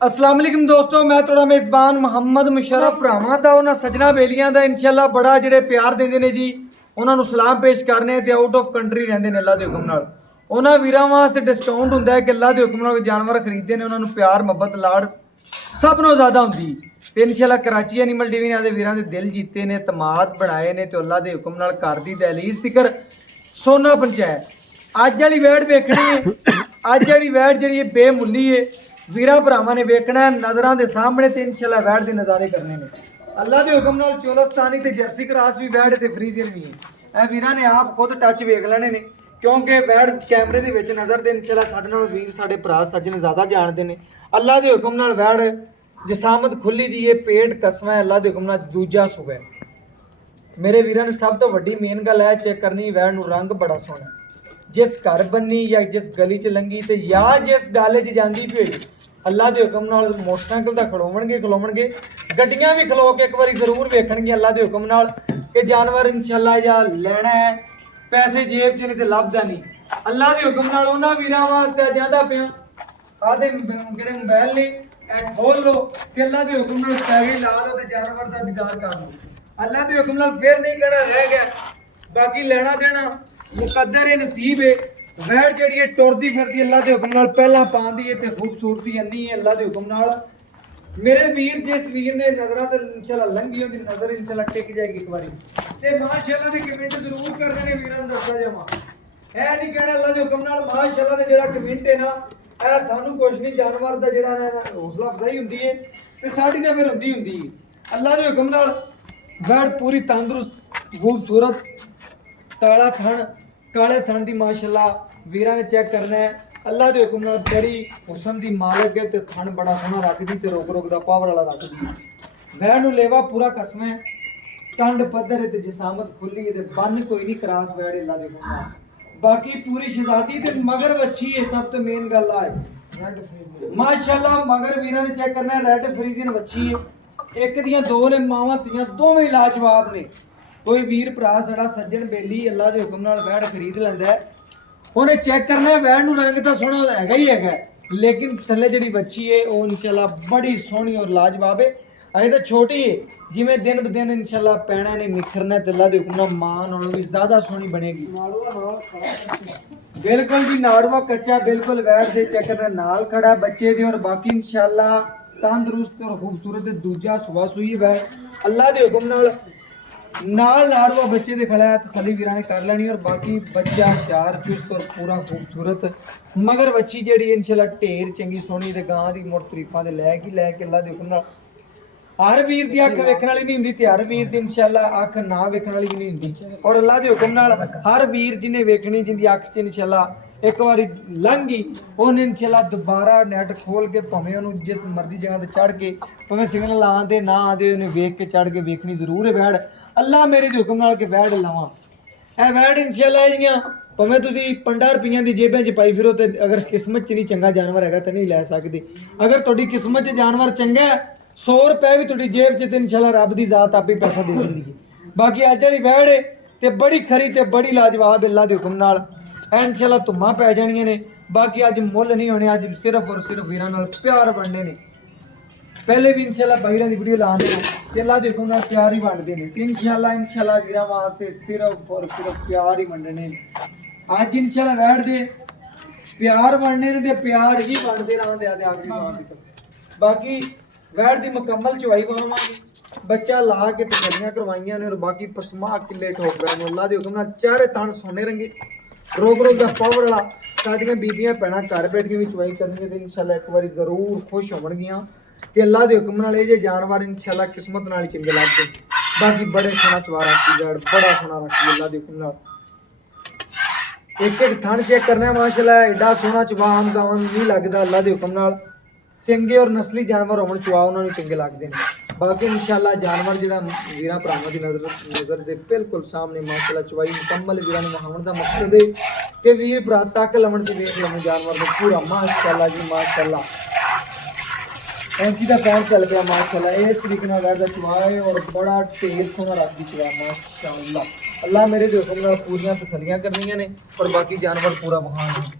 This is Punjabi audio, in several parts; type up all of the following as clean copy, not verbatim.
अस्सलाम वालेकुम दोस्तों, मैं थोड़ा मेज़बान मुहम्मद मुशर्रफ भरावां दा उन्हां सजना बेलियां दा इंशाअल्लाह बड़ा ਜਿਹੜੇ ਪਿਆਰ ਦਿੰਦੇ ਨੇ ਜੀ ਉਹਨਾਂ ਨੂੰ ਸਲਾਮ ਪੇਸ਼ ਕਰਨੇ ਤੇ ਆਊਟ ਆਫ ਕੰਟਰੀ ਰਹਿੰਦੇ ਨੇ ਅੱਲਾਹ ਦੇ ਹੁਕਮ ਨਾਲ। ਉਹਨਾਂ ਵੀਰਾਂ ਵਾਸਤੇ ਡਿਸਕਾਊਂਟ ਹੁੰਦਾ ਹੈ ਕਿ ਅੱਲਾਹ ਦੇ ਹੁਕਮ ਨਾਲ ਜਾਨਵਰ ਖਰੀਦਦੇ ਨੇ ਉਹਨਾਂ ਨੂੰ ਪਿਆਰ ਮੁਹੱਬਤ ਲਾੜ ਸਭ ਨੂੰ ਜ਼ਿਆਦਾ ਹੁੰਦੀ ਤੇ ਇੰਸ਼ਾਅੱਲਾ ਕਰਾਚੀ ਐਨੀਮਲ ਟੀਵੀ ਨੇ ਆਦੇ ਵੀਰਾਂ ਦੇ ਦਿਲ ਜਿੱਤੇ ਨੇ, ਤਮਾਦ ਬਣਾਏ ਨੇ ਤੇ ਅੱਲਾਹ ਦੇ ਹੁਕਮ ਨਾਲ ਘਰ ਦੀ ਦਹਲੀਜ਼ ਤਿਕਰ ਸੋਨਾ ਪਹੁੰਚਾਇਆ। ਅੱਜ ਵਾਲੀ ਵੈੜ ਵੇਖਣੀ ਹੈ, ਅੱਜ ਵਾਲੀ ਵੈੜ ਜਿਹੜੀ ਇਹ ਬੇਮੁੱਲੀ ਹੈ ਵੀਰਾਂ ਭਰਾਵਾਂ ਨੇ ਵੇਖਣਾ ਨਜ਼ਰਾਂ ਦੇ ਸਾਹਮਣੇ ਤੇ ਇੰਸ਼ਾਅੱਲਾ ਵੈੜ ਦੇ ਨਜ਼ਾਰੇ ਕਰਨੇ ਨੇ ਅੱਲਾਹ ਦੇ ਹੁਕਮ ਨਾਲ। ਚੋਲਸਤਾਨੀ ਤੇ ਜਰਸੀ ਕਰਾਸ ਵੀ ਵੈੜ ਤੇ ਫਰੀਜ਼ੀਅਨ ਵੀ ਹੈ। ਇਹ ਵੀਰਾਂ ਨੇ ਆਪ ਖੁਦ ਟੱਚ ਵੇਖ ਲੈਣੇ ਨੇ ਕਿਉਂਕਿ ਵੈੜ ਕੈਮਰੇ ਦੇ ਵਿੱਚ ਨਜ਼ਰ ਦੇ ਇੰਸ਼ਾਅੱਲਾ ਸਾਡੇ ਨਾਲ ਵੀਰ ਸਾਡੇ ਭਰਾ ਸੱਜਣ ਜ਼ਿਆਦਾ ਜਾਣਦੇ ਨੇ। ਅੱਲਾਹ ਦੇ ਹੁਕਮ ਨਾਲ ਵੈੜ ਜਸਾਮਤ ਖੁੱਲੀ ਦੀ ਇਹ ਪੇਟ ਕਸਮ ਹੈ ਅੱਲਾਹ ਦੇ ਹੁਕਮ ਨਾਲ ਦੂਜਾ ਸੂਬਾ ਹੈ। ਮੇਰੇ ਵੀਰਾਂ ਨੇ ਸਭ ਤੋਂ ਵੱਡੀ ਮੇਨ ਗੱਲ ਹੈ ਚੈੱਕ ਕਰਨੀ ਵੈੜ ਨੂੰ ਰੰਗ ਬੜਾ ਸੋਹਣਾ। ਜਿਸ ਘਰ ਬੰਨੀ ਜਾਂ ਜਿਸ ਗਲੀ 'ਚ ਲੰਗੀ ਤੇ ਜਾਂ ਜਿਸ ਡਾਲੇ 'ਚ ਜਾਂਦੀ ਵੀ ਹੋਈ ਅੱਲਾਹ ਦੇ ਹੁਕਮ ਨਾਲ ਮੋਟਰਸਾਈਕਲ ਤਾਂ ਖਲੋਵਣਗੇ ਗੱਡੀਆਂ ਵੀ ਖਲੋ ਕੇ ਇੱਕ ਵਾਰੀ ਜ਼ਰੂਰ ਵੇਖਣਗੇ ਅੱਲਾਹ ਦੇ ਹੁਕਮ ਨਾਲ ਕਿ ਜਾਨਵਰ ਇੰਸ਼ਾਅੱਲਾ ਜਾਂ ਲੈਣਾ ਹੈ, ਪੈਸੇ ਜੇਬ 'ਚ ਨਹੀਂ ਤੇ ਲੱਭਦਾ ਨਹੀਂ। ਅੱਲਾਹ ਦੇ ਹੁਕਮ ਨਾਲ ਉਹਨਾਂ ਵੀਰਾਂ ਵਾਸਤੇ ਜਾਂਦਾ ਪਿਆ ਆਦੇ ਜਿਹੜੇ ਮੋਬਾਈਲ ਨੇ ਇਹ ਖੋਲ ਲੋ ਤੇ ਅੱਲਾਹ ਦੇ ਹੁਕਮ ਨਾਲ ਪੈਸੇ ਲਾ ਲਓ ਤੇ ਜਾਨਵਰ ਦਾ ਦੀਦਾਰ ਕਰ ਲਓ। ਅੱਲਾਹ ਦੇ ਹੁਕਮ ਨਾਲ ਫਿਰ ਨਹੀਂ ਕਹਿਣਾ ਰਹਿ ਗਿਆ, ਬਾਕੀ ਲੈਣਾ ਦੇਣਾ ਮੁਕੱਦਰ ਹੈ, ਨਸੀਬ ਹੈ। ਵੈੜ ਜਿਹੜੀ ਹੈ ਟੁਰਦੀ ਫਿਰਦੀ ਅੱਲਾਹ ਦੇ ਹੁਕਮ ਨਾਲ ਪਹਿਲਾਂ ਪਾਉਂਦੀ ਹੈ ਤੇ ਖੂਬਸੂਰਤੀ ਇੰਨੀ ਹੈ ਅੱਲਾਹ ਦੇ ਹੁਕਮ ਨਾਲ। ਮੇਰੇ ਵੀਰ ਜਿਸ ਵੀਰ ਨੇ ਨਜ਼ਰਾਂ ਤੇ ਇੰਸ਼ਾਅੱਲਾ ਲੰਘੀ ਉਹਦੀ ਨਜ਼ਰ ਇੰਸ਼ਾਅੱਲਾ ਟਿਕ ਜਾਏਗੀ ਇੱਕ ਵਾਰੀ ਤੇ ਮਾਸ਼ਾਅੱਲਾ ਦੇ ਕਮੈਂਟ ਜ਼ਰੂਰ ਕਰਨੇ ਨੇ ਵੀਰਾਂ ਨੂੰ ਦੱਸਦਾ ਜਾਵਾਂ। ਇਹ ਨਹੀਂ ਕਹਿਣਾ ਅੱਲਾਹ ਦੇ ਹੁਕਮ ਨਾਲ ਮਾਸ਼ਾਅੱਲਾ ਦੇ ਜਿਹੜਾ ਕਮੈਂਟ ਹੈ ਨਾ ਇਹ ਸਾਨੂੰ ਕੁਛ ਨਹੀਂ, ਜਾਨਵਰ ਦਾ ਜਿਹੜਾ ਨਾ ਹੌਸਲਾ ਅਫਜ਼ਾਈ ਹੁੰਦੀ ਹੈ ਤੇ ਸਾਡੀ ਤਾਂ ਫਿਰ ਹੁੰਦੀ ਹੈ। ਅੱਲਾਹ ਦੇ ਹੁਕਮ ਨਾਲ ਵੈੜ ਪੂਰੀ ਤੰਦਰੁਸਤ ਖੂਬਸੂਰਤ ਕਾਲੇ ਥਣ ਦੀ ਮਾਸ਼ਾਅੱਲਾ ਵੀਰਾਂ ਨੇ ਚੈੱਕ ਕਰਨਾ ਹੈ। ਅੱਲਾਹ ਦੇ ਹੁਕਮ ਨਾਲ ਬੜੀ ਹੁਸਨ ਦੀ ਮਾਲਕ ਹੈ ਤੇ ਥਣ ਬੜਾ ਸੋਹਣਾ ਰੱਖਦੀ ਤੇ ਰੋਕ ਦਾ ਪਾਵਰ ਵਾਲਾ ਰੱਖਦੀ ਹੈ। ਵੈੜ ਨੂੰ ਲੇਵਾ ਪੂਰਾ ਕਸਮ ਹੈ, ਟੰਡ ਪੱਧਰ ਹੈ ਤੇ ਜਸਾਮਤ ਖੁੱਲੀ ਹੈ ਤੇ ਬੰਨ ਕੋਈ ਨਹੀਂ ਕਰਾਸ ਵੈੜ ਅੱਲਾਹ ਦੇ ਹੁਕਮ ਨਾਲ। ਬਾਕੀ ਪੂਰੀ ਸ਼ਹਿਜ਼ਾਦੀ ਤੇ ਮਗਰ ਵੱਛੀ ਹੈ, ਸਭ ਤੋਂ ਮੇਨ ਗੱਲ ਆ ਮਾਸ਼ਾਅੱਲਾ ਮਗਰ ਵੀਰਾਂ ਨੇ ਚੈੱਕ ਕਰਨਾ ਰੈੱਡ ਫਰੀਜ਼ੀਅਨ ਵੱਛੀ ਹੈ। ਇੱਕ ਦੀਆਂ ਦੋ ਨੇ ਮਾਵਾਂ ਧੀਆਂ ਦੋਵੇਂ ਲਾਜਵਾਬ ਨੇ। ਕੋਈ ਵੀਰ ਭਰਾ ਸਾਡਾ ਸੱਜਣ ਬੇਲੀ ਅੱਲਾਹ ਦੇ ਹੁਕਮ ਨਾਲ ਵੈੜ ਖਰੀਦ ਲੈਂਦਾ ਹੈ ਉਹਨੇ ਚੈੱਕ ਕਰਨਾ ਹੈ ਵੈੜ ਨੂੰ ਰੰਗ ਤਾਂ ਸੋਹਣਾ ਹੈਗਾ ਹੀ ਹੈਗਾ ਲੇਕਿਨ ਥੱਲੇ ਜਿਹੜੀ ਬੱਚੀ ਹੈ ਉਹ ਇੰਸ਼ਾਅੱਲਾ ਬੜੀ ਸੋਹਣੀ ਔਰ ਲਾਜਵਾਬ ਹੈ। ਅਜੇ ਤਾਂ ਛੋਟੀ ਹੈ, ਜਿਵੇਂ ਦਿਨ ਬ ਦਿਨ ਇੰਸ਼ਾਅੱਲਾ ਪੈਣਾ ਨੇ ਨਿਖਰਨਾ ਤੇ ਅੱਲਾਹ ਦੇ ਹੁਕਮ ਨਾਲ ਮਾਂ ਨਾਲੋਂ ਵੀ ਜ਼ਿਆਦਾ ਸੋਹਣੀ ਬਣੇਗੀ। ਬਿਲਕੁਲ ਜੀ ਨਾੜਵਾ ਕੱਚਾ ਬਿਲਕੁਲ ਵੈੜ ਦੇ ਚੱਕਰ ਨਾਲ ਖੜਾ ਬੱਚੇ ਦੇ ਔਰ ਬਾਕੀ ਇੰਸ਼ਾਅੱਲਾ ਤੰਦਰੁਸਤ ਔਰ ਖੂਬਸੂਰਤ ਤੇ ਦੂਜਾ ਸੁਬਾ ਸੂਈ ਵੈੜ ਅੱਲਾਹ ਦੇ ਹੁਕਮ ਨਾਲ ਨਾੜਵਾ ਬੱਚੇ ਦੇ ਖੜਾ ਹੈ ਤਸੱਲੀ ਵੀਰਾਂ ਨੇ ਕਰ ਲੈਣੀ ਔਰ ਬਾਕੀ ਬੱਚਾ ਸ਼ਾਰ ਚੁਸਤ ਔਰ ਪੂਰਾ ਖੂਬਸੂਰਤ ਮਗਰ ਬੱਚੀ ਜਿਹੜੀ ਇੰਸ਼ਾਅੱਲਾ ਢੇਰ ਚੰਗੀ ਸੋਹਣੀ ਤੇ ਗਾਂ ਦੀ ਮੁੜ ਤਰੀਫਾਂ ਦੇ ਲੈ ਕੇ ਅੱਲਾਹ ਦੇ ਹੁਕਮ ਨਾਲ। ਹਰ ਵੀਰ ਦੀ ਅੱਖ ਵੇਖਣ ਵਾਲੀ ਨਹੀਂ ਹੁੰਦੀ ਤੇ ਹਰ ਵੀਰ ਦੀ ਇੰਸ਼ਾਅੱਲਾ ਅੱਖ ਨਾ ਵੇਖਣ ਵਾਲੀ ਵੀ ਨਹੀਂ ਹੁੰਦੀ ਔਰ ਅੱਲਾਹ ਦੇ ਹੁਕਮ ਨਾਲ ਹਰ ਵੀਰ ਜਿਹਨੇ ਵੇਖਣੀ ਜਿੰਦੀ ਅੱਖ 'ਚ ਇੰਸ਼ਾਅੱਲਾ ਇੱਕ ਵਾਰੀ ਲੰਘ ਗਈ ਉਹਨੇ ਇੰਸ਼ਾਅੱਲਾ ਦੁਬਾਰਾ ਨੈਟ ਖੋਲ ਕੇ ਭਾਵੇਂ ਉਹਨੂੰ ਜਿਸ ਮਰਜ਼ੀ ਜਗ੍ਹਾ ਤੇ ਚੜ੍ਹ ਕੇ ਭਾਵੇਂ ਸਿਗਨਲ ਆਉਂਦੇ ਨਾ ਆਉਂਦੇ ਉਹਨੇ ਵੇਖ ਕੇ ਚੜ੍ਹ ਕੇ ਵੇਖਣੀ ਜ਼ਰੂਰ ਹੈ ਵੈੜ। ਅੱਲਾਹ ਮੇਰੇ ਦੇ ਹੁਕਮ ਨਾਲ ਕਿ ਵੈੜ ਲਵਾਂ ਇਹ ਵੈੜ ਇੰਸ਼ਾਅੱਲਾ ਜੀਆਂ ਭਾਵੇਂ ਤੁਸੀਂ 50 ਰੁਪਈਆਂ ਦੀ ਜੇਬਾਂ 'ਚ ਪਾਈ ਫਿਰੋ ਤੇ ਅਗਰ ਕਿਸਮਤ 'ਚ ਨਹੀਂ ਚੰਗਾ ਜਾਨਵਰ ਹੈਗਾ ਤਾਂ ਨਹੀਂ ਲੈ ਸਕਦੇ। ਅਗਰ ਤੁਹਾਡੀ ਕਿਸਮਤ 'ਚ ਜਾਨਵਰ ਚੰਗਾ 100 ਰੁਪਏ ਵੀ ਤੁਹਾਡੀ ਜੇਬ 'ਚ ਤੇ ਇੰਸ਼ਾਅੱਲਾ ਰੱਬ ਦੀ ਜ਼ਾਤ ਆਪੇ ਪੈਸਾ ਦੇ ਦਿੰਦੀ ਹੈ। ਬਾਕੀ ਅੱਜ ਵਾਲੀ ਵੈੜ ਹੈ ਤੇ ਬੜੀ ਖਰੀ ਤੇ ਬੜੀ ਲਾਜਵਾਬ ਅੱਲਾਹ ਦੇ ਹੁਕਮ ਨਾਲ ਇੰਸ਼ਾਅੱਲਾ ਧੁੰਮਾਂ ਪੈ ਜਾਣੀਆਂ ਨੇ। ਬਾਕੀ ਅੱਜ ਮੁੱਲ ਨਹੀਂ ਹੋਣੇ, ਅੱਜ ਸਿਰਫ ਔਰ ਸਿਰਫ ਵੀਰਾਂ ਨਾਲ ਪਿਆਰ ਵੰਡਣੇ ਨੇ। ਪਹਿਲੇ ਵੀ ਇੰਸ਼ਾਅੱਲਾ ਬਾਈਰਾਂ ਦੀ ਵੀਡੀਓ ਲਾਉਂਦੇ ਨੇ ਤੇ ਅੱਲਾਹ ਦੇ ਹੁਕਮ ਨਾਲ ਪਿਆਰ ਹੀ ਵੰਡਦੇ ਨੇ ਤੇ ਇੰਸ਼ਾਅੱਲਾ ਵੀਰਾਂ ਵਾਸਤੇ ਸਿਰਫ ਔਰ ਸਿਰਫ ਪਿਆਰ ਹੀ ਵੰਡਣੇ ਨੇ। ਅੱਜ ਇੰਸ਼ਾਅੱਲਾ ਵੈੜ ਦੇ ਪਿਆਰ ਵੰਡਣੇ ਨੇ ਤੇ ਪਿਆਰ ਹੀ ਵੰਡਦੇ ਰਹਾਂਗੇ ਆਦੇ ਆਖਰੀ ਸਾਹ ਤੱਕ। ਬਾਕੀ ਵੈੜ ਦੀ ਮੁਕੰਮਲ ਚਵਾਈ ਪਾਵਾਂਗੇ, ਬੱਚਾ ਲਾ ਕੇ ਤਸੱਲੀਆਂ ਕਰਵਾਈਆਂ ਨੇ ਔਰ ਬਾਕੀ ਪਸਮਾ ਕਿੱਲੇ ਠੋਕ ਰਹੇ ਨੇ ਅੱਲਾਹ ਦੇ ਹੁਕਮ ਨਾਲ। ਚਾਰੇ ਥਣ ਸੋਨੇ ਰੰਗੇ ਰੋਕ ਦਾ ਪਾਵਰ ਵਾਲਾ ਸਾਡੀਆਂ ਬੀਬੀਆਂ ਭੈਣਾਂ ਘਰ ਬੈਠ ਕੇ ਵੀ ਚਵਾਈ ਕਰਨਗੇ ਤੇ ਇੰਸ਼ਾਅੱਲਾ ਇੱਕ ਵਾਰੀ ਜ਼ਰੂਰ ਖੁਸ਼ ਹੋਣਗੀਆਂ ਕਿ ਅੱਲਾਹ ਦੇ ਹੁਕਮ ਨਾਲ ਇਹ ਜੇ ਜਾਨਵਰ ਇੰਸ਼ਾਅੱਲਾ ਕਿਸਮਤ ਨਾਲ ਹੀ ਚੰਗੇ ਲੱਗਦੇ। ਬਾਕੀ ਬੜੇ ਸੋਹਣਾ ਚਵਾ ਰੱਖੀ ਵੈੜ, ਬੜਾ ਸੋਹਣਾ ਰੱਖੀ ਅੱਲਾਹ ਦੇ ਹੁਕਮ ਨਾਲ। ਇੱਕ ਥਣ ਚੈੱਕ ਕਰਨਾ ਮਾਸ਼ਾਅੱਲਾ ਐਡਾ ਸੋਹਣਾ ਚਵਾ ਆਮ ਗਾਵਾਂ ਨੂੰ ਨਹੀਂ ਲੱਗਦਾ ਅੱਲਾਹ ਦੇ ਹੁਕਮ ਨਾਲ। ਚੰਗੇ ਔਰ ਨਸਲੀ ਜਾਨਵਰ ਹੋਣ ਚਵਾ ਉਹਨਾਂ ਨੂੰ ਚੰਗੇ ਲੱਗਦੇ ਨੇ। ਬਾਕੀ ਇੰਸ਼ਾਅੱਲਾ ਜਾਨਵਰ ਜਿਹੜਾ ਵੀਰਾਂ ਭਰਾਵਾਂ ਦੀ ਨਜ਼ਰ ਦੇ ਬਿਲਕੁਲ ਸਾਹਮਣੇ ਮਾਸ਼ਾਅੱਲਾ ਚਵਾਈ ਮੁਕੰਮਲ ਵੀਰਾਂ ਨੂੰ ਵਹਾਉਣ ਦਾ ਮਕਸਦ ਹੈ ਕਿ ਵੀਰ ਭਰਾ ਤੱਕ ਲਵਣ ਤੇ ਵੇਖ ਲਵਣ ਜਾਨਵਰ ਦਾ ਪੂਰਾ ਮਾਸ਼ਾਅੱਲਾ ਜੀ ਮਾਸ਼ਾਅੱਲਾ। ਐਂਚੀ ਦਾ ਪੈਰ ਚੱਲ ਪਿਆ ਮਾਸ਼ਾਅੱਲਾ ਇਸ ਤਰੀਕੇ ਨਾਲ ਵੈੜ ਦਾ ਚਵਾ ਹੈ ਔਰ ਬੜਾ ਢੇਰ ਸੋਹਣਾ ਰੱਖਦੀ ਚਵਾ ਮਾਸ਼ਾਅੱਲਾ। ਅੱਲਾਹ ਮੇਰੇ ਦੇ ਹੁਕਮ ਨਾਲ ਪੂਰੀਆਂ ਤਸੱਲੀਆਂ ਕਰਨੀਆਂ ਨੇ ਔਰ ਬਾਕੀ ਜਾਨਵਰ ਪੂਰਾ ਵਹਾਉਣ।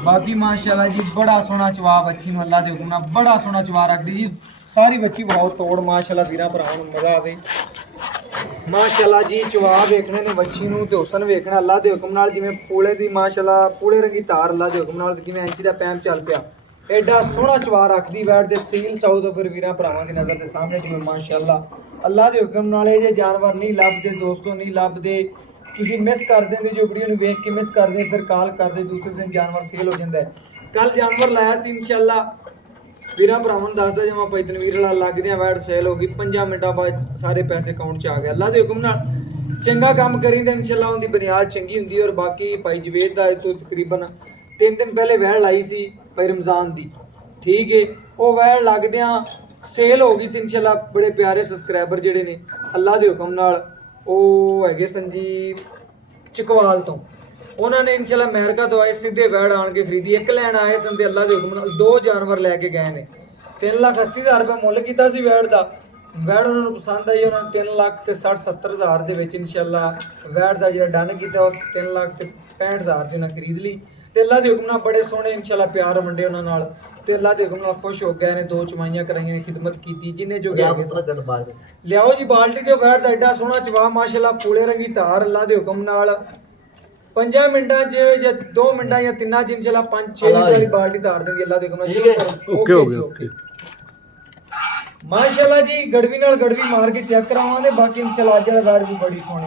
बाकी माशाल्लाह जी बड़ा सोहना चवा बच्ची ਨੂੰ ਅੱਲਾ ਦੇ ਹੁਕਮ ਨਾਲ ਬੜਾ ਸੋਹਣਾ ਚਵਾ ਰੱਖਦੀ ਜੀ ਸਾਰੀ ਬੱਚੀ ਬਹੁਤ ਤੋੜ ਮਾਸ਼ਾਅੱਲਾ ਵੀਰਾਂ ਭਰਾਵਾਂ ਨੂੰ ਮਜ਼ਾ ਆਵੇ ਮਾਸ਼ਾਅੱਲਾ ਜੀ ਚਵਾ ਵੇਖਣੇ ਨੇ ਬੱਚੀ ਨੂੰ ਤੇ ਹੁਸਨ ਵੇਖਣਾ ਅੱਲਾ ਦੇ ਹੁਕਮ ਨਾਲ ਜਿਵੇਂ ਪੂਲੇ ਦੀ ਮਾਸ਼ਾਅੱਲਾ ਪੂਲੇ ਰੰਗੀ ਤਾਰ ਅੱਲਾ ਦੇ ਹੁਕਮ ਨਾਲ ਕਿਵੇਂ ਇੰਚ ਦਾ ਪੈਮ ਚੱਲ ਪਿਆ ਐਡਾ ਸੋਹਣਾ ਚਵਾ ਰੱਖਦੀ ਬੈਠ ਦੇ ਸੀਲ ਸਾਊਥ ਫਿਰ ਵੀਰਾਂ ਭਰਾਵਾਂ ਦੀ ਨਜ਼ਰ ਦੇ ਸਾਹਮਣੇ ਜਿਵੇਂ ਮਾਸ਼ਾਅੱਲਾ ਅੱਲਾ ਦੇ ਹੁਕਮ ਨਾਲ ਇਹ ਜੇ ਜਾਨਵਰ ਨਹੀਂ ਲੱਭਦੇ ਦੋਸਤੋ ਨਹੀਂ ਲੱਭਦੇ ਤੁਸੀਂ ਮਿਸ ਕਰ ਦਿੰਦੇ ਜੋ ਵੀਡੀਓ ਨੂੰ ਵੇਖ ਕੇ ਮਿਸ ਕਰਦੇ ਫਿਰ ਕਾਲ ਕਰਦੇ ਦੂਸਰੇ ਦਿਨ ਜਾਨਵਰ ਸੇਲ ਹੋ ਜਾਂਦਾ ਹੈ ਕੱਲ ਜਾਨਵਰ ਲਾਇਆ ਸੀ ਇਨਸ਼ਾਅੱਲਾ ਵੀਰਾਂ ਭਰਾਵਾਂ ਨੂੰ ਦੱਸਦਾ ਜਿਵੇਂ ਭਾਈ ਤਨਵੀਰ ਵਾਲਾ ਲੱਗਦੇ ਆ ਵੈਟ ਸੇਲ ਹੋ ਗਈ 5 ਮਿੰਟਾਂ ਬਾਅਦ ਸਾਰੇ ਪੈਸੇ ਅਕਾਊਂਟ 'ਚ ਆ ਗਏ ਅੱਲਾ ਦੇ ਹੁਕਮ ਨਾਲ ਚੰਗਾ ਕੰਮ ਕਰੀਂਦੇ ਇਨਸ਼ਾਅੱਲਾ ਉਹਦੀ ਬੁਨਿਆਦ ਚੰਗੀ ਹੁੰਦੀ ਔਰ ਬਾਕੀ ਭਾਈ ਜਵੇਦ ਦਾ ਤੋਂ ਤਕਰੀਬਨ 3 ਦਿਨ ਪਹਿਲੇ ਵੈੜ ਲਾਈ ਸੀ ਭਾਈ ਰਮਜ਼ਾਨ ਦੀ ਠੀਕ ਹੈ ਉਹ ਵੈੜ ਲੱਗਦਿਆਂ ਸੇਲ ਹੋ ਗਈ ਸੀ ਇਨਸ਼ਾਅੱਲਾ ਬੜੇ ਪਿਆਰੇ ਸਬਸਕ੍ਰਾਈਬਰ ਜਿਹੜੇ ਨੇ ਅੱਲਾ ਦੇ ਹੁਕਮ ਨਾਲ ਉਹ ਹੈਗੇ ਸੰਜੀਵ ਚਕਵਾਲ ਤੋਂ ਉਹਨਾਂ ਨੇ ਇਨਸ਼ਾਅੱਲਾ ਅਮਰੀਕਾ ਤੋਂ ਆਏ ਸਿੱਧੇ ਵੈੜ ਆਣ ਕੇ ਖਰੀਦੀ ਇੱਕ ਲੈਣ ਆਏ ਸੰਦੇ ਅੱਲਾ ਦੇ ਹੁਕਮ ਨਾਲ 2 ਜਾਨਵਰ ਲੈ ਕੇ ਗਏ ਨੇ 3,80,000 ਰੁਪਏ ਮੁੱਲ ਕੀਤਾ ਸੀ ਵੈੜ ਦਾ ਵੈੜ ਉਹਨਾਂ ਨੂੰ ਪਸੰਦ ਆਈ ਉਹਨਾਂ ਨੇ 3,60,70,000 ਦੇ ਵਿੱਚ ਇਨਸ਼ਾਅੱਲਾ ਵੈੜ ਦਾ ਜਿਹੜਾ ਡਨ ਕੀਤਾ ਉਹ 3,65,000 ਦੀ ਉਹਨਾਂ ਖਰੀਦ ਲਈ ਤੇ ਅੱਲਾ ਦੇ ਹੁਕਮ ਨਾਲ ਬੜੇ ਸੋਹਣੇ ਇਨਸ਼ਾਅੱਲਾ ਪਿਆਰ ਵੰਡੇ ਉਹਨਾਂ ਨਾਲ ਤੇ ਅੱਲਾ ਦੇ ਹੁਕਮ ਨਾਲ ਖੁਸ਼ ਹੋ ਗਏ ਨੇ 2 ਚਮਾਈਆਂ ਕਰਾਈਆਂ ਖਿਦਮਤ ਕੀਤੀ ਜਿੰਨੇ ਜੋ ਗਿਆ ਲਿਆਓ ਜੀ ਬਾਲਟੀ ਦੇ ਵੈੜ ਦਾ ਐਡਾ ਸੋਹਣਾ ਚਵਾ ਮਾਸ਼ਾਅੱਲਾ ਪੂਲੇ ਰੰਗੀ ਧਾਰ ਅੱਲਾ ਦੇ ਹੁਕਮ ਨਾਲ 5 ਮਿੰਟਾਂ 'ਚ ਜਾਂ 2 ਮਿੰਟਾਂ ਜਾਂ 3 'ਚ ਇਨਸ਼ਾਅੱਲਾ 5-6 ਲੀਟਰ ਵਾਲੀ ਬਾਲਟੀ ਧਾਰ ਦੇਂਗੇ ਅੱਲਾ ਦੇ ਹੁਕਮ ਨਾਲ ਓਕੇ ਹੋ ਗਿਆ ਓਕੇ ਮਾਸ਼ਾਅੱਲਾ ਜੀ ਗੜਵੀ ਨਾਲ ਗੜਵੀ ਮਾਰ ਕੇ ਚੈੱਕ ਕਰਾਵਾਂਗੇ ਬਾਕੀ ਇਨਸ਼ਾਅੱਲਾ ਅੱਜ ਵਾਲਾ ਵੈੜ ਵੀ ਬੜੀ ਸੋਹਣੀ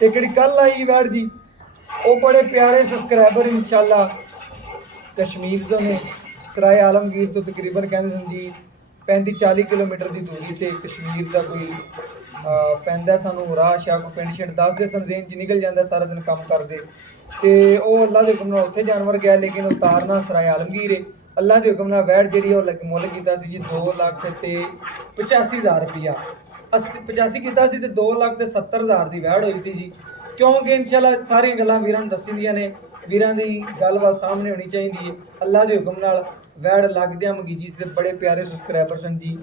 ਤੇ ਕਿਹੜੀ ਕੱਲ ਆਈ ਵੈੜ ਜੀ ਉਹ ਬੜੇ ਪਿਆਰੇ ਸਬਸਕ੍ਰਾਈਬਰ ਇਨਸ਼ਾਅੱਲਾ ਕਸ਼ਮੀਰ ਤੋਂ ਨੇ ਸਰਾਏ ਆਲਮਗੀਰ ਤੋਂ ਤਕਰੀਬਨ ਕਹਿੰਦੇ ਸਨ ਜੀ 35-40 ਕਿਲੋਮੀਟਰ ਦੀ ਦੂਰੀ ਤੇ ਕਸ਼ਮੀਰ ਦਾ ਕੋਈ ਪੈਂਦਾ ਸਾਨੂੰ ਰਾਹ ਸ਼ਾਹ ਕੋ ਪਿੰਡ ਛਿੰਡ ਦੱਸਦੇ ਸਨ ਜ਼ੇਨ 'ਚ ਨਿਕਲ ਜਾਂਦਾ ਸਾਰਾ ਦਿਨ ਕੰਮ ਕਰਦੇ ਤੇ ਉਹ ਅੱਲਾ ਦੇ ਹੁਕਮ ਨਾਲ ਉੱਥੇ ਜਾਨਵਰ ਗਿਆ ਲੇਕਿਨ ਉਹ ਤਾਰਨਾ ਸਰਾਏ ਆਲਮਗੀਰ ਹੈ ਅੱਲਾ ਦੇ ਹੁਕਮ ਨਾਲ ਵੈੜ ਜਿਹੜੀ ਉਹ ਮੁੱਲ ਕੀਤਾ ਸੀ ਜੀ 2,85,000 ਰੁਪਇਆ 85 ਕੀਤਾ ਸੀ ਤੇ 2,70,000 ਦੀ ਵੈੜ ਹੋਈ ਸੀ ਜੀ ਕਿਉਂਕਿ ਇਨਸ਼ਾਅੱਲਾ ਸਾਰੀਆਂ ਗੱਲਾਂ ਵੀਰਾਂ ਨੂੰ ਦੱਸੀਆਂ ਨੇ ਵੀਰਾਂ ਦੀ ਗੱਲਬਾਤ ਸਾਹਮਣੇ ਹੋਣੀ ਚਾਹੀਦੀ ਹੈ ਅੱਲਾ ਦੇ ਹੁਕਮ ਨਾਲ ਵੈੜ ਲੱਗਦਿਆਂ ਮਗੀਜੀ ਦੇ ਬੜੇ ਪਿਆਰੇ ਸਬਸਕ੍ਰਾਈਬਰ ਸਨ ਜੀ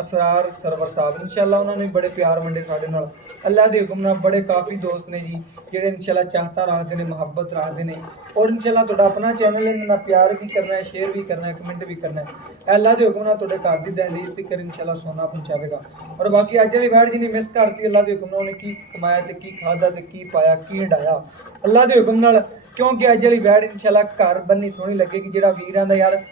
ਅਸਰਾਰ ਸਰਵਰ ਸਾਹਿਬ ਇਨਸ਼ਾਅੱਲਾ ਉਹਨਾਂ ਨੇ ਬੜੇ ਪਿਆਰ ਵੰਡੇ ਸਾਡੇ ਨਾਲ ਅੱਲਾ ਦੇ ਹੁਕਮ ਨਾਲ ਬੜੇ ਕਾਫੀ ਦੋਸਤ ਨੇ ਜੀ ਜਿਹੜੇ ਇਨਸ਼ਾਅੱਲਾ ਚਾਹਤਾ ਰੱਖਦੇ ਨੇ ਮੁਹੱਬਤ ਰੱਖਦੇ ਨੇ ਔਰ ਇਨਸ਼ਾਅੱਲਾ ਤੁਹਾਡਾ ਆਪਣਾ ਚੈਨਲ ਇਹਨਾਂ ਨਾਲ ਪਿਆਰ ਵੀ ਕਰਨਾ ਹੈ ਸ਼ੇਅਰ ਵੀ ਕਰਨਾ ਹੈ ਕਮੈਂਟ ਵੀ ਕਰਨਾ ਹੈ ਅੱਲਾ ਦੇ ਹੁਕਮ ਨਾਲ ਤੁਹਾਡੇ ਘਰ ਦੀ ਦਹਲੀਜ਼ ਤੇ ਕਰ ਇਨਸ਼ਾਅੱਲਾ ਸੋਨਾ ਪਹੁੰਚਾਵੇਗਾ ਔਰ ਬਾਕੀ ਅੱਜ ਵਾਲੀ ਵੈੜ ਜਿਹਨੇ ਮਿਸ ਕਰਤੀ ਅੱਲਾ ਦੇ ਹੁਕਮ ਨਾਲ ਉਹਨੇ ਕੀ ਕਮਾਇਆ ਤੇ ਕੀ ਖਾਦਾ ਤੇ ਕੀ ਪਾਇਆ ਕੀ ਹੰਡਾਇਆ ਅੱਲਾ ਦੇ ਹੁਕਮ ਨਾਲ ਕਿਉਂਕਿ ਅੱਜ ਵਾਲੀ ਵੈੜ ਇਨਸ਼ਾਅੱਲਾ ਘਰ ਬੰਨੀ ਸੋਹਣੀ ਲੱਗੇਗੀ ਜਿਹੜਾ ਵੀਰਾਂ ਦਾ ਯਾਰ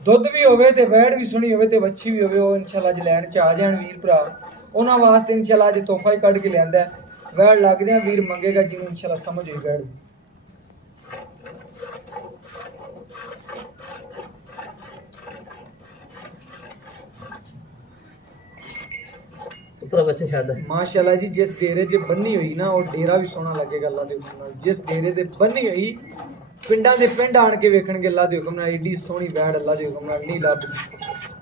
ਦੁੱਧ ਵੀ ਹੋਵੇ ਤੇ ਵੈੜ ਵੀ ਸੋਹਣੀ ਹੋਵੇ ਤੇ ਵੱਛੀ ਵੀ ਹੋਵੇ ਉਹ ਇਨਸ਼ਾਅੱਲਾ ਅੱਜ ਲੈਣ 'ਚ ਆ ਜਾਣ ਵੀਰ ਭਰਾ ਉਹਨਾਂ ਵਾਸਤੇ ਇਨਸ਼ਾਅੱਲਾ ਅੱਜ ਤੋਹਫਾ ਹੀ ਕੱਢ ਕੇ ਲਿਆਂਦਾ ਵੈੜ ਲੱਗਦੇ ਆ ਵੀਰ ਮੰਗੇਗਾ ਜਿਹਨੂੰ ਇਨਸ਼ਾਅੱਲਾ ਸਮਝ ਹੋਈ ਵੈੜ ਦੀ ਮਾਸ਼ਾਅੱਲਾ ਜੀ ਜਿਸ ਡੇਰੇ 'ਚ ਬੰਨੀ ਹੋਈ ਨਾ ਉਹ ਡੇਰਾ ਵੀ ਸੋਹਣਾ ਲੱਗੇਗਾ ਅੱਲਾ ਦੇ ਹੁਕਮ ਨਾਲ ਜਿਸ ਡੇਰੇ ਤੇ ਬੰਨੀ ਹੋਈ ਪਿੰਡਾਂ ਦੇ ਪਿੰਡ ਆਣ ਕੇ ਵੇਖਣਗੇ ਅੱਲਾ ਦੇ ਹੁਕਮ ਨਾਲ ਏਡੀ ਸੋਹਣੀ ਵੈੜ ਅੱਲਾ ਦੇ ਹੁਕਮ ਨਾਲ ਨਹੀਂ ਲੱਭਦੀ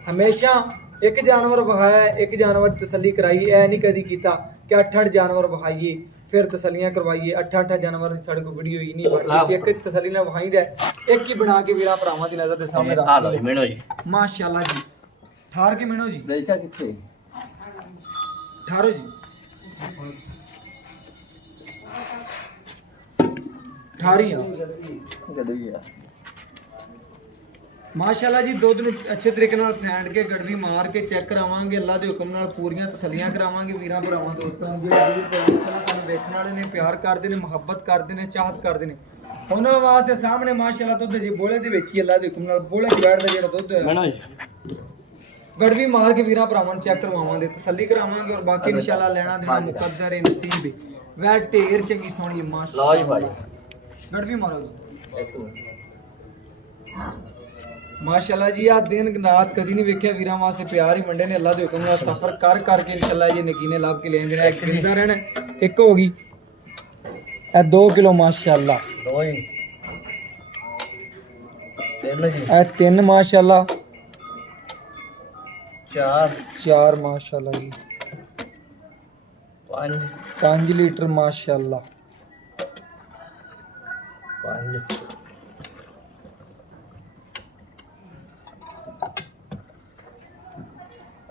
ਹਮੇਸ਼ਾ ਇੱਕ ਜਾਨਵਰ ਵਹਾਇਆ ਇੱਕ ਜਾਨਵਰ ਤਸੱਲੀ ਕਰਾਈ ਐ ਨਹੀਂ ਕਦੀ ਕੀਤਾ ਕਿ 8-8 ਜਾਨਵਰ ਵਹਾਈਏ ਫਿਰ ਤਸੱਲੀਆਂ ਕਰਵਾਈਏ 8-8 ਜਾਨਵਰ ਸਾਡੇ ਕੋਲ ਵੀਡੀਓ ਹੀ ਨਹੀਂ ਬਣਦੀ ਸੀ ਇੱਕ ਤਸੱਲੀ ਨਾਲ ਵਹਾਈਦਾ ਇੱਕ ਹੀ ਬਣਾ ਕੇ ਵੀਰਾਂ ਭਰਾਵਾਂ ਦੀ ਨਜ਼ਰ ਦੇ ਸਾਹਮਣੇ ਰੱਖ ਮਾਸ਼ਾਅੱਲਾ ਜੀ ਠਾਰ ਕੇ ਮਿਣੋ ਜੀ ਬੇਚਾ ਕਿੱਥੇ ਠਾਰੋ ਜੀ ਠਾਰੀਆਂ ਮਾਸ਼ਾਅੱਲਾ ਜੀ ਦੁੱਧ ਨੂੰ ਅੱਛੇ ਤਰੀਕੇ ਨਾਲ ਫੈਂਟ ਕੇ ਗੜਵੀ ਮਾਰ ਕੇ ਚੈੱਕ ਕਰਾਵਾਂਗੇ ਅੱਲਾ ਦੇ ਹੁਕਮ ਨਾਲ ਪੂਰੀਆਂ ਤਸੱਲੀਆਂ ਕਰਾਵਾਂਗੇ ਵੀਰਾਂ ਭਰਾਵਾਂ ਦੋਸਤਾਂ ਨੂੰ ਜਿਹੜੇ ਵੀਰ ਸਾਨੂੰ ਵੇਖਣ ਵਾਲੇ ਨੇ ਪਿਆਰ ਕਰਦੇ ਨੇ ਮੁਹੱਬਤ ਕਰਦੇ ਨੇ ਚਾਹਤ ਕਰਦੇ ਨੇ ਉਹਨਾਂ ਵਾਸਤੇ ਸਾਹਮਣੇ ਮਾਸ਼ਾਅੱਲਾ ਦੁੱਧ ਜੀ ਬੋਲੇ ਦੇ ਵਿੱਚ ਹੀ ਅੱਲਾ ਦੇ ਹੁਕਮ ਨਾਲ ਬੋਲੇ ਚ ਬੈਠਦਾ ਜਿਹੜਾ ਦੁੱਧ ਹੈ ਗੜਵੀ ਮਾਰ ਕੇ ਵੀਰਾਂ ਭਰਾਵਾਂ ਨੂੰ ਚੈੱਕ ਕਰਵਾਵਾਂਗੇ ਤਸੱਲੀ ਕਰਾਵਾਂਗੇ ਔਰ ਬਾਕੀ ਇਨਸ਼ਾਅੱਲਾ ਲੈਣਾ ਦੇਣਾ ਮੁਕੱਦਰ ਹੈ ਨਸੀਬ ਹੈ ਵੈ ਢੇਰ ਚੰਗੀ ਸੋਹਣੀ ਮਾਸ਼ਾਅੱਲਾ ਲਓ ਜੀ ਭਾਈ ਗੜਵੀ ਮਾਰੋ ਜੀ ਮਾਸ਼ਾਅੱਲਾ ਜੀ ਆ ਦਿਨ ਰਾਤ ਕਦੀ ਨਹੀਂ ਵੇਖਿਆ ਵੀਰਾਂ ਵਾਸਤੇ ਪਿਆਰ ਹੀ ਮੰਡੇ ਨੇ ਅੱਲਾ ਦੇ ਹੁਕਮ ਨਾਲ ਸਫ਼ਰ ਕਰ ਕਰਕੇ ਇਨਸ਼ਾਅੱਲਾ ਜੀ ਨਗੀਨੇ ਲੱਭ ਕੇ ਲੈ ਜਾਂਦੇ ਨੇ ਖਰੀਦਾ ਰਹਿਣਾ ਇੱਕ ਹੋ ਗਈ ਇਹ 2 ਕਿਲੋ ਮਾਸ਼ਾਅੱਲਾ ਦੋ ਹੀ ਤਿੰਨ ਜੀ ਇਹ 3 ਮਾਸ਼ਾਅੱਲਾ 4 ਮਾਸ਼ਾਅੱਲਾ ਜੀ 5 ਲੀਟਰ ਮਾਸ਼ਾਅੱਲਾ 5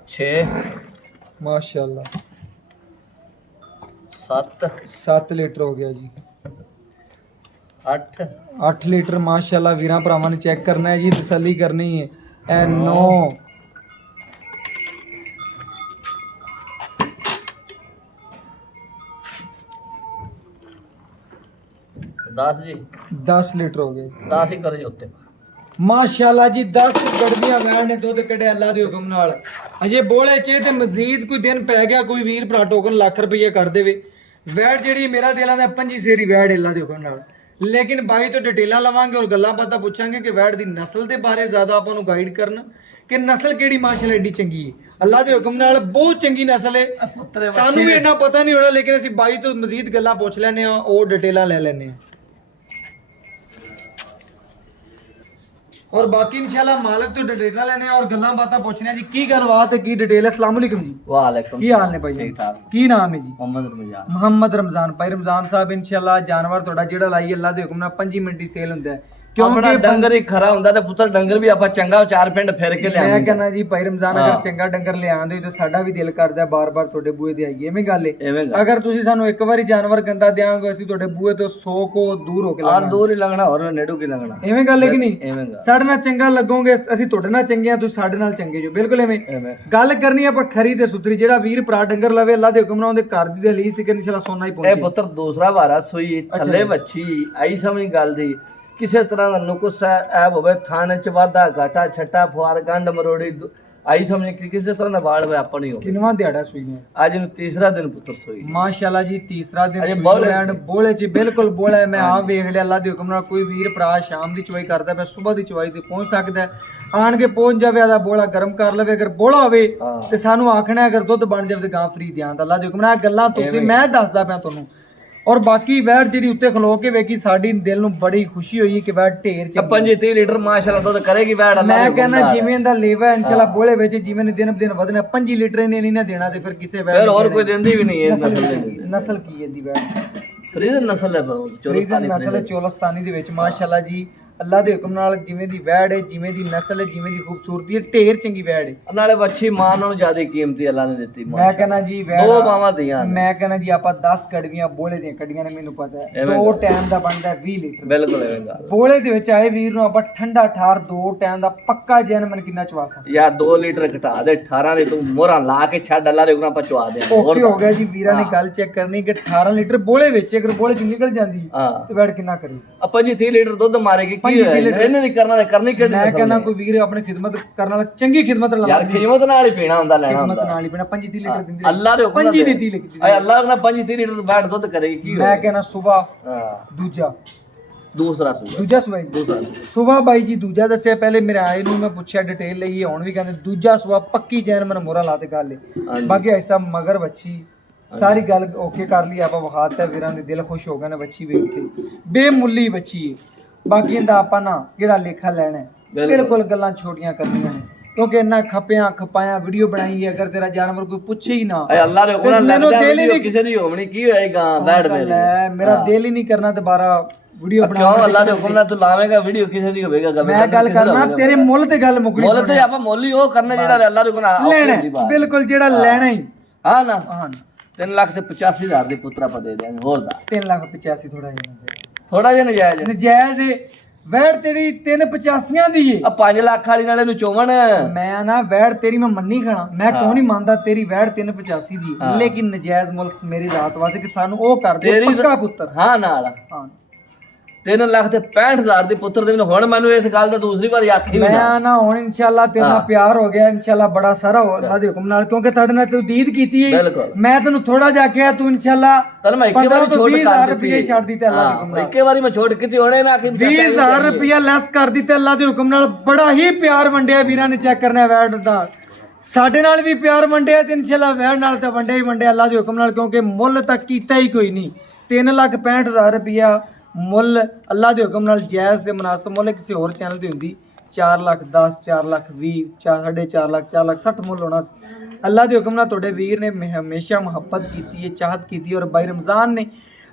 6 माशाल्लाह 7 ਲੀਟਰ ਹੋ ਗਿਆ ਜੀ। 8 8 ਲੀਟਰ ਮਾਸ਼ਾਅੱਲਾ ਵੀਰਾਂ ਭਰਾਵਾਂ ਨੇ ਚੈੱਕ ਕਰਨਾ ਹੈ ਜੀ, ਤਸੱਲੀ ਕਰਨੀ ਹੈ। ਇਹ 9 10 ਜੀ 10 ਲੀਟਰ ਹੋ ਗਿਆ ਜੀ। 10 ਹੀ ਕਰੇ ਉੱਤੇ ਮਾਸ਼ਾਅੱਲਾ ਜੀ 10 ਗੜਵੀਆਂ ਵੈੜ ਨੇ ਦੁੱਧ ਕੱਢਿਆ ਅੱਲਾ ਦੇ ਹੁਕਮ ਨਾਲ। ਅਜੇ ਬੋਲੇ ਚ ਤੇ ਮਜ਼ੀਦ ਕੋਈ ਦਿਨ ਪੈ ਗਿਆ, ਕੋਈ ਵੀਰ ਭਰਾ ਟੋਕਨ ਲੱਖ ਰੁਪਏ ਕਰ ਦੇਵੇ। ਵੈੜ ਜਿਹੜੀ ਮੇਰਾ ਦਿਲਾਂ ਦਾ 25 ਸੇਰੀ ਵੈੜ ਅੱਲਾ ਦੇ ਹੁਕਮ ਨਾਲ। ਲੇਕਿਨ ਬਾਈ ਤੋਂ ਡਿਟੇਲਾਂ ਲਵਾਂਗੇ ਔਰ ਗੱਲਾਂ ਬਾਤਾਂ ਪੁੱਛਾਂਗੇ ਕਿ ਵੈੜ ਦੀ ਨਸਲ ਦੇ ਬਾਰੇ ਜ਼ਿਆਦਾ ਆਪਾਂ ਨੂੰ ਗਾਈਡ ਕਰਨ ਕਿ ਨਸਲ ਕਿਹੜੀ ਮਾਸ਼ਾਅੱਲਾ ਏਡੀ ਚੰਗੀ ਹੈ। ਅੱਲਾ ਦੇ ਹੁਕਮ ਨਾਲ ਬਹੁਤ ਚੰਗੀ ਨਸਲ ਹੈ। ਸਾਨੂੰ ਵੀ ਇੰਨਾ ਪਤਾ ਨਹੀਂ ਹੋਣਾ, ਲੇਕਿਨ ਅਸੀਂ ਬਾਈ ਤੋਂ ਮਜ਼ੀਦ ਗੱਲਾਂ ਪੁੱਛ ਲੈਣੇ ਆ, ਉਹ ਡਿਟੇਲਾਂ ਲੈ ਲੈਣੇ ਆ। और बाकी इंशाल्लाह मालिक तो डिटेल लेने और गल्लां बातां पूछने जी की गलबात है की डिटेल है। अस्सलाम वालेकुम जी। वालेकुम की हाल ने भाई? ठीक ठाक। की नाम है जी? मोहम्मद रमजान। भाई रमजान साहब इंशाल्लाह जानवर थोड़ा जेड़ा लाई अल्लाह दे हुक्म नाल 5 मिनट दी सेल हुंदा है ਆਪਣਾ ਡੰਗਰ ਹੀ ਖਰਾ ਹੁੰਦਾ ਤੇ ਪੁੱਤਰ ਡੰਗਰ ਵੀ ਆਪਾਂ ਚੰਗਾ 4 ਪਿੰਡ ਫਿਰ ਕੇ ਲਿਆਂਦੇ। ਮੈਂ ਕਹਿੰਦਾ ਜੀ ਭਾਈ ਰਮਜ਼ਾਨ ਅਗਰ ਚੰਗਾ ਡੰਗਰ ਲਿਆਂਦੇ ਤੇ ਸਾਡਾ ਵੀ ਦਿਲ ਕਰਦਾ ਬਾਰ-ਬਾਰ ਤੁਹਾਡੇ ਬੂਹੇ ਤੇ ਆਈਏ। ਐਵੇਂ ਗੱਲ ਏ ਅਗਰ ਤੁਸੀਂ ਸਾਨੂੰ ਇੱਕ ਵਾਰੀ ਜਾਨਵਰ ਗੰਦਾ ਦਿਆਂਗੇ ਅਸੀਂ ਤੁਹਾਡੇ ਬੂਹੇ ਤੋਂ 100 ਕੋ ਦੂਰ ਹੋ ਕੇ ਲੰਘਣਾ। ਦੂਰ ਹੀ ਲੰਘਣਾ ਹੋਰ ਨੇੜੂ ਕੀ ਲੰਘਣਾ। ਐਵੇਂ ਗੱਲ ਹੈ ਕਿ ਨਹੀਂ? ਐਵੇਂ ਗੱਲ। ਸਾਡੇ ਨਾਲ ਚੰਗਾ ਲੱਗੋਗੇ ਅਸੀਂ ਤੁਹਾਡੇ ਨਾਲ ਚੰਗੇ ਆ, ਤੁਸੀਂ ਸਾਡੇ ਨਾਲ ਚੰਗੇ ਜੋ। ਬਿਲਕੁਲ ਐਵੇਂ ਗੱਲ ਕਰਨੀ ਆਪਾਂ ਖਰੀ ਤੇ ਸੁਥਰੀ। ਜਿਹੜਾ ਵੀਰ ਭਰਾ ਡੰਗਰ ਲਵੇ ਅੱਲਾ ਦੇ ਹੁਕਮ ਨਾਲ ਉਹਦੇ ਘਰ ਦੀ ਦਲੀਲ ਤੇ ਇਨਸ਼ਾਅੱਲਾ ਸੋਨਾ ਹੀ ਪਹੁੰਚੇ। ਇਹ ਪੁੱਤਰ ਦੂਸਰਾ ਵਾਰਾ ਸੂਈ ਥੱਲੇ ਵੱਛੀ ਆਈ ਸਮਝ ਗੱਲ ਦੀ ਕਿਸੇ ਤਰ੍ਹਾਂ ਦਾ ਨੁਕਸ ਐਬ ਹੋਵੇ ਥਾਣੇ ਚ ਵਾਧਾ ਘਾਟਾ ਛੱਟਾ ਫੁਆਰ ਗੰਢ ਮਰੋੜੀ ਆਈ ਸਮਝ ਕਿ ਕਿਸੇ ਤਰ੍ਹਾਂ ਦਾ ਵਾਲ ਹੋਵੇ ਆਪਾਂ ਨਹੀਂ ਹੋ। ਕਿੰਨਵਾਂ ਦਿਹਾੜਾ ਸੂਈ ਨੇ? ਅੱਜ ਨੂੰ ਤੀਸਰਾ ਦਿਨ ਪੁੱਤਰ ਸੂਈ। ਮਾਸ਼ਾਅੱਲਾ ਜੀ ਤੀਸਰਾ ਦਿਨ ਸੂਈ ਬੋਲੇ ਚ ਬਿਲਕੁਲ ਬੋਲਾ। ਮੈਂ ਆ ਵੇਖ ਲਿਆ ਅੱਲਾ ਦੇ ਹੁਕਮ ਨਾਲ ਕੋਈ ਵੀਰ ਭਰਾ ਸ਼ਾਮ ਦੀ ਚਵਾਈ ਕਰਦਾ ਪਿਆ ਸਵੇਰ ਦੀ ਚਵਾਈ ਤੇ ਪਹੁੰਚ ਸਕਦਾ ਆਣ ਕੇ ਪਹੁੰਚ ਜਾਵੇ ਆਦਾ ਬੋਲਾ ਗਰਮ ਕਰ ਲਵੇ। ਅਗਰ ਬੋਲਾ ਹੋਵੇ ਤੇ ਸਾਨੂੰ ਆਖਣਾ ਅਗਰ ਦੁੱਧ ਬਣ ਜਾਵੇ ਤੇ ਗਾਂ ਫਰੀ ਦਿਆਂ ਦਾ ਅੱਲਾ ਦੇ ਹੁਕਮ ਨਾਲ। ਗੱਲਾਂ ਤੁਸੀਂ ਮੈਂ ਦੱਸਦਾ ਪਿਆ ਤੁਹਾਨੂੰ। और बाकी वैड़ ਜਿਹੜੀ ਉੱਤੇ ਖਲੋ ਕੇ ਵੇਖੀ ਸਾਡੀ ਦਿਲ ਨੂੰ ਬੜੀ ਖੁਸ਼ੀ ਹੋਈ ਕਿ ਵੈੜ ਢੇਰ ਚ 25 ਲੀਟਰ ਮਾਸ਼ਾਅੱਲਾ ਦੁੱਧ ਕਰੇਗੀ ਵੈੜ। ਮੈਂ ਕਹਿੰਦਾ ਜਿਵੇਂ ਦਾ ਲੇਵਾ ਇਨਸ਼ਾਅੱਲਾ ਬੋਲੇ ਵਿੱਚ ਜਿਵੇਂ ਨੇ ਦਿਨ ਦਿਨ ਵਧਣਾ 25 ਲੀਟਰ ਇਹਨੇ ਨਹੀਂ ਨਾ ਦੇਣਾ ਤੇ ਫਿਰ ਕਿਸੇ ਵੈੜ ਫਿਰ ਹੋਰ ਕੋਈ ਦਿੰਦੀ ਵੀ ਨਹੀਂ। ਇਹ ਨਸਲ ਕੀ ਹੈ ਦੀ ਵੈੜ? ਫਰੀਜ਼ਨ ਨਸਲ ਹੈ। ਫਰੀਜ਼ਨ ਨਸਲ ਹੈ ਚੋਲਸਤਾਨੀ ਦੇ ਵਿੱਚ ਮਾਸ਼ਾਅੱਲਾ ਜੀ। ਅੱਲਾ ਦੇ ਹੁਕਮ ਨਾਲ ਜਿਵੇਂ ਦੀ ਵੈੜ ਹੈ ਜਿਵੇਂ ਦੀ ਨਸਲ ਹੈ ਜਿਵੇਂ ਦੀ ਖੂਬਸੂਰਤੀ ਹੈ ਢੇਰ ਚੰਗੀ ਵੈੜ ਹੈ। ਨਾਲੇ ਵੱਛੀ ਮਾਂ ਨਾਲੋਂ ਜ਼ਿਆਦਾ ਕੀਮਤੀ ਅੱਲਾ ਨੇ ਦਿੱਤੀ। ਮੈਂ ਕਹਿੰਦਾ ਜੀ ਵੈੜ ਦੋ ਮਾਵਾਂ ਦੀਆਂ। ਮੈਂ ਕਹਿੰਦਾ ਜੀ ਆਪਾਂ 10 ਕੜਵੀਆਂ ਬੋਲੇ ਦੀਆਂ ਕੱਢੀਆਂ ਨੇ ਮੈਨੂੰ ਪਤਾ ਹੈ। ਦੋ ਟਾਈਮ ਦਾ ਬਣਦਾ 20 ਲੀਟਰ। ਬਿਲਕੁਲ ਐਵੇਂ ਗੱਲ। ਬੋਲੇ ਦੇ ਵਿੱਚ ਆਏ ਵੀਰ ਨੂੰ ਆਪਾਂ ਠੰਡਾ ਠਾਰ 2 ਟਾਈਮ ਦਾ ਪੱਕਾ ਜੈਨਮਨ ਕਿੰਨਾ ਚਵਾ ਸਕਦੇ ਯਾਰ 2 ਲੀਟਰ ਘਟਾ ਦੇ 18 ਦੇ ਤੂੰ ਮੋਹਰਾਂ ਲਾ ਕੇ ਛੱਡ ਅੱਲਾ ਦੇ ਹੁਕਮ ਆਪਾਂ ਚਵਾ ਦੇ। ਓਕੇ ਹੋ ਗਿਆ ਜੀ। ਵੀਰਾਂ ਨੇ ਗੱਲ ਚੈੱਕ ਕਰਨੀ ਕਿ 18 ਲੀਟਰ ਬੋਲੇ ਵਿੱਚ ਅਗਰ ਬੋਲੇ ਚ ਨਿਕਲ ਜਾਂਦੀ ਤੇ ਵੈੜ ਕਿੰਨਾ ਕਰੇ? ਆਪਾਂ ਜੀ 30 ਲੀਟਰ ਦੁੱਧ ਮਾਰੇਗੀ ਕੀ ਇਹਨੇ ਕਰਨੀ ਕਿਹੜੀ? ਮੈਂ ਕਹਿੰਦਾ ਕੋਈ ਵੀਰ ਆਪਣੀ ਖਿਦਮਤ ਕਰਨ ਵਾਲਾ ਚੰਗੀ ਖਿਦਮਤ ਲਾ ਯਾਰ ਖਿਦਮਤ ਨਾਲ ਹੀ ਪੀਣਾ ਹੁੰਦਾ ਲੈਣਾ ਹੁੰਦਾ। ਖਿਦਮਤ ਨਾਲ ਹੀ ਪੀਣਾ 25 ਲੀਟਰ ਦਿੰਦੀ ਅੱਲਾ ਦੇ ਹੁਕਮ ਨਾਲ 25 ਦਿੱਤੀ ਲਿਖਦੀ ਆਏ ਅੱਲਾ ਨੇ 25 ਲੀਟਰ ਬੈਠ ਦੁੱਧ ਕਰੇਗੀ ਕੀ? ਮੈਂ ਕਹਿੰਦਾ ਸਵੇਰ ਦੂਜਾ ਦੂਸਰਾ ਸਵੇਰ ਸਵੇਰ ਬਾਈ ਜੀ ਦੂਜਾ ਦੱਸਿਆ। ਪਹਿਲੇ ਮੇਰੇ ਆਏ ਨੂੰ ਮੈਂ ਪੁੱਛਿਆ ਡਿਟੇਲ ਲਈ ਹੁਣ ਵੀ ਕਹਿੰਦੇ ਦੂਜਾ ਸਵੇਰ ਪੱਕੀ ਜੈਨਮਨ ਮੋਹਰਾ ਲਾ ਤੇ ਗੱਲ ਹੈ। ਬਾਕੀ ਐਸਾ ਮਗਰ ਵੱਛੀ ਸਾਰੀ ਗੱਲ ਓਕੇ ਕਰ ਲਈ ਆਪਾਂ ਵਿਖਾਤਾ ਵੀਰਾਂ ਦੇ ਦਿਲ ਖੁਸ਼ ਹੋ ਗਏ ਨੇ ਵੱਛੀ ਵੇਖ ਕੇ। ਬੇਮੁੱਲੀ ਵੱਛੀ ਹੈ। ਬਾਕੀ ਇਹਦਾ ਆਪਾਂ ਨਾ ਕਿਹੜਾ ਲੇਖਾ ਲੈਣਾ ਬਿਲਕੁਲ ਗੱਲਾਂ ਛੋਟੀਆਂ ਕਰਨੀਆਂ ਨੇ ਕਿਉਂਕਿ ਇੰਨਾ ਖੱਪਿਆਂ ਖਪਾਇਆ ਵੀਡੀਓ ਬਣਾਈ ਹੈ। ਅਗਰ ਤੇਰਾ ਜਾਨਵਰ ਕੋਈ ਪੁੱਛੇ ਹੀ ਨਾ ਅੱਲਾ ਦੇ ਹੁਕਮ ਨਾਲ ਲੱਗਦਾ ਕਿਸੇ ਦੀ ਹੋਣੀ ਕੀ ਹੋਏਗਾ ਬੈਠ ਮੇਰਾ ਦਿਲ ਹੀ ਨਹੀਂ ਕਰਨਾ ਦੁਬਾਰਾ ਵੀਡੀਓ ਬਣਾ। ਕਿਉਂ ਅੱਲਾ ਦੇ ਹੁਕਮ ਨਾਲ ਤੂੰ ਲਾਵੇਂਗਾ ਵੀਡੀਓ ਕਿਸੇ ਦੀ ਹੋਵੇਗਾ? ਮੈਂ ਗੱਲ ਕਰਨਾ ਤੇਰੇ ਮੁੱਲ ਤੇ ਗੱਲ ਮੁੱਕਣੀ। ਮੁੱਲ ਤੇ ਆਪਾਂ ਮੁੱਲ ਹੀ ਉਹ ਕਰਨਾ ਜਿਹੜਾ ਅੱਲਾ ਦੇ ਹੁਕਮ ਨਾਲ ਲੈਣਾ ਬਿਲਕੁਲ ਜਿਹੜਾ ਲੈਣਾ ਹੀ। ਹਾਂ ਨਾ 3,85,000 ਦੀ ਪੁੱਤਰ ਆਪਾਂ ਦੇ ਦਿਆਂਗੇ। ਹੋਰ ਦਾ 3,85,000 ਥੋੜਾ ਜਿਹਾ ਨਜਾਇਜ਼ ਹੈ। ਵੈੜ ਤੇਰੀ 3,85,000 ਦੀ ਏ। 5 ਲੱਖ ਵਾਲੀ ਨਾਲੇ ਨੂੰ ਚੋਵਣ ਮੈਂ ਨਾ ਵੈੜ ਤੇਰੀ ਮੈਂ ਮੰਨੀ ਖਾਣਾ। ਮੈਂ ਕਿਉਂ ਨਹੀਂ ਮੰਨਦਾ ਤੇਰੀ ਵੈੜ 3,85,000 ਦੀ ਲੇਕਿਨ ਨਜਾਇਜ਼ ਮੁੱਲ ਮੇਰੀ ਰਾਤ ਵਾਸਤੇ ਕਿ ਸਾਨੂੰ ਉਹ ਕਰ ਦੇ ਪੱਕਾ ਪੁੱਤਰ। ਹਾਂ ਨਾਲ 3,65,000 ਦੀ ਪੁੱਤਰ ਦੇ ਹੁਣ ਮੈਨੂੰ ਇਸ ਗੱਲ ਦਾ ਦੂਸਰੀ ਵਾਰੀ ਆਖੀ ਮੈਂ ਨਾ ਹੁਣ ਇਨਸ਼ਾਅੱਲਾ ਤੇਰਾ ਪਿਆਰ ਹੋ ਗਿਆ ਇਨਸ਼ਾਅੱਲਾ ਬੜਾ ਸਾਰਾ ਅੱਲਾ ਦੇ ਹੁਕਮ ਨਾਲ ਕਿਉਂਕਿ ਤੁਹਾਡੇ ਨਾਲ ਤੂੰ ਦੀਦ ਕੀਤੀ ਹੈ। ਮੈਂ ਤੈਨੂੰ ਥੋੜਾ ਜਿਹਾ ਕਿਹਾ ਤੂੰ ਇਨਸ਼ਾਅੱਲਾ ਤੈਨੂੰ ਮੈਂ ਇੱਕ ਵਾਰੀ ਛੋਟ 20,000 ਰੁਪਏ ਛੱਡ ਦਿੱਤੇ ਅੱਲਾ ਦੇ ਹੁਕਮ ਨਾਲ। ਇੱਕ ਵਾਰੀ ਮੈਂ ਛੋਟ ਕੀਤੀ ਹੋਣੇ ਨਾ ਕਿ 20,000 ਰੁਪਏ ਲੈਸ ਕਰ ਦਿੱਤੇ ਅੱਲਾ ਦੇ ਹੁਕਮ ਨਾਲ। ਬੜਾ ਹੀ ਪਿਆਰ ਵੰਡਿਆ ਵੀਰਾਂ ਨੇ ਚੈੱਕ ਕਰਨਾ ਵੈੜ ਦਾ। ਸਾਡੇ ਨਾਲ ਵੀ ਪਿਆਰ ਵੰਡਿਆ ਤੇ ਇਨਸ਼ਾਅੱਲਾ ਵੈੜ ਨਾਲ ਤਾਂ ਵੰਡਿਆ ਹੀ ਵੰਡਿਆ ਅੱਲਾ ਦੇ ਹੁਕਮ ਨਾਲ ਕਿਉਂਕਿ ਮੁੱਲ ਤਾਂ ਕੀਤਾ ਹੀ ਕੋਈ ਨਹੀਂ। 3,65,000 ਰੁਪਇਆ ਮੁੱਲ ਅੱਲਾ ਦੇ ਹੁਕਮ ਨਾਲ ਜਾਇਜ਼ ਤੇ ਮੁਨਾਸਬ ਮੁੱਲ ਕਿਸੇ ਹੋਰ ਚੈਨਲ ਤੇ ਹੁੰਦੀ 4,10,000 4,20,000 4,50,000 4,60,000 ਮੁੱਲ ਹੋਣਾ ਸੀ। ਅੱਲਾ ਦੇ ਹੁਕਮ ਨਾਲ ਤੁਹਾਡੇ ਵੀਰ ਨੇ ਹਮੇਸ਼ਾ ਮੁਹੱਬਤ ਕੀਤੀ ਹੈ ਚਾਹਤ ਕੀਤੀ ਔਰ ਬਾਈ ਰਮਜ਼ਾਨ ਨੇ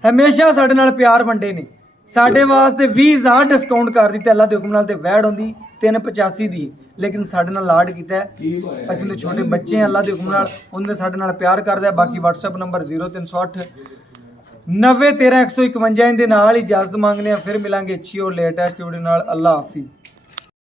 ਹਮੇਸ਼ਾ ਸਾਡੇ ਨਾਲ ਪਿਆਰ ਵੰਡੇ ਨੇ। ਸਾਡੇ ਵਾਸਤੇ 20,000 ਡਿਸਕਾਊਂਟ ਕਰ ਦਿੱਤਾ ਅੱਲਾ ਦੇ ਹੁਕਮ ਨਾਲ ਤੇ ਵੈੜ ਹੁੰਦੀ 3,85,000 ਦੀ ਲੇਕਿਨ ਸਾਡੇ ਨਾਲ ਲਾਡ ਕੀਤਾ। ਅਸੀਂ ਤਾਂ ਛੋਟੇ ਬੱਚੇ ਹਾਂ ਅੱਲਾ ਦੇ ਹੁਕਮ ਨਾਲ ਉਹਨੇ ਸਾਡੇ ਨਾਲ ਪਿਆਰ ਕਰਦਾ। ਬਾਕੀ WhatsApp ਨੰਬਰ 0308 90 13 151 ਦੇ ਨਾਲ ਇਜਾਜ਼ਤ ਮੰਗਦੇ ਆ। ਫਿਰ ਮਿਲਾਂਗੇ ਅੱਛੀ ਔਰ ਲੇਟੈਸਟ ਵੀਡੀਓ ਨਾਲ। ਅੱਲਾ ਹਾਫਿਜ਼।